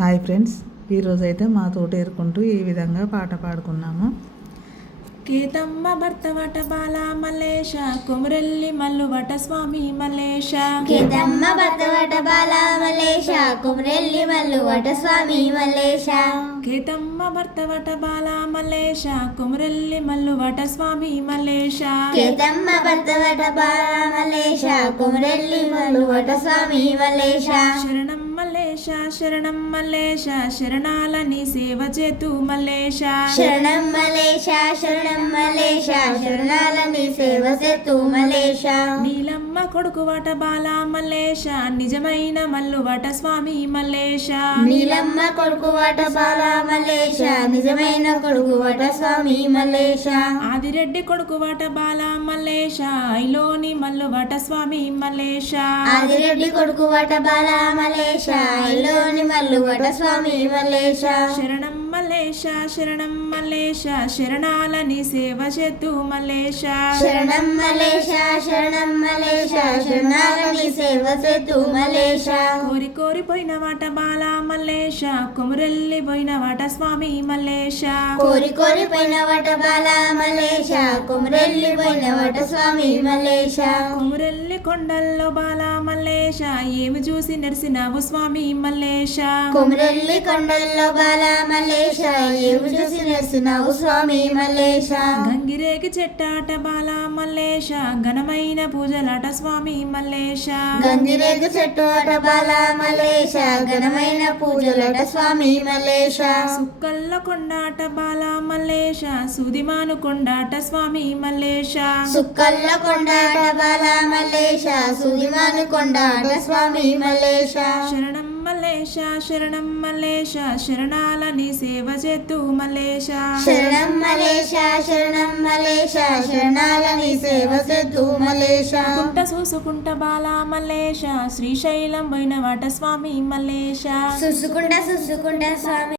Hi friends, ఈరోజైతే మా తోట ఏరుకుంటూ ఈ విధంగా పాట పాడుకున్నాము. కేతమ్మ భర్తవట బాల మల్లేశ కుమరెల్లి మల్లువట స్వామి మల్లేశ. కేతమ్మ భర్తవట బాల మల్లేశ కుమరెల్లి మల్లువట స్వామి మల్లేశ. కేతమ్మ భర్తవట బాల మల్లేశ కుమరెల్లి మల్లువట స్వామి మల్లేశ. కేతమ్మ భర్తవట బాల మల్లేశ కుమరెల్లి మల్లువట స్వామి మల్లేశ. శరణం మల్లేశ శరణం మల్లేశ శరణాలని సేవ చేతు మల్లేశ. శరణం మల్లేశ శరణం మల్లేశ శరణాలని సేవ చేతు మల్లేశ. నీలమ్మ కొడుకువట బాల మల్లేశ నిజమైన మల్లువట స్వామి మల్లేశ. నీలమ్మ కొడుకువట బాల మల్లేశ నిజమైన కొడుకువట స్వామి మల్లేశ. ఆదిరెడ్డి కొడుకువట బాల మల్లేశ ఐలోని మల్లువట స్వామి మల్లేశ. ఆదిరెడ్డి కొడుకువట బాల మల్లేశ ఐలోని మల్లువట స్వామి మల్లేశ. శరణం మల్లేశ శరణం మల్లేశ శరణాలని సేవ చేతు మల్లేశ. శరణం మల్లేశ శరణం మల్లేశ శరణాలని సేవ చేతు మల్లేశ. కోరి కోరిపోయిన వాట బాల మల్లేశ కుమరెల్లి పోయిన వాట స్వామి మల్లేశ. కోరి కోరి పోయిన వట బాల మల్లేశ కుమరెల్లి పోయిన వట స్వామి మల్లేశ. కుమరెల్లి కొండల్లో బాల మల్లేశ ఏమి చూసి నడిసినావు స్వామి మల్లేశ. కుమరెల్లి కొండల్లో బాల మల్లేశ ఏమి చూసి నడిసినావు స్వామి మల్లేశ. గంగిరేగి చెట్టాట బాల మల్లేశ ఘనమైన పూజలాట స్వామి మల్లేశ. గంగిరేగు చెట్టు అట బాల మల్లేశ ఘనమైన పూజలట స్వామి మల్లేశ. సుక్కల్ల కొండాట బాల మల్లేశ సుదిమాను కొండాట స్వామి మల్లేశ. సుక్కల్ల కొండాట బాల మల్లేశ సుదిమాను కొండాట స్వామి మల్లేశ. శరణం మల్లేశ శరణం మల్లేశ శరణాలని సేవ చేతు మల్లేశ. శరణం మల్లేశ శరణం మల్లేశ శరణాలని సేవ చేతు మల్లేశ. కుంట చూసుకుంట బాల మల్లేశ శ్రీశైలం పోయిన వాట స్వామి మల్లేశ. సుసుకుంట సుసుకుంట స్వామి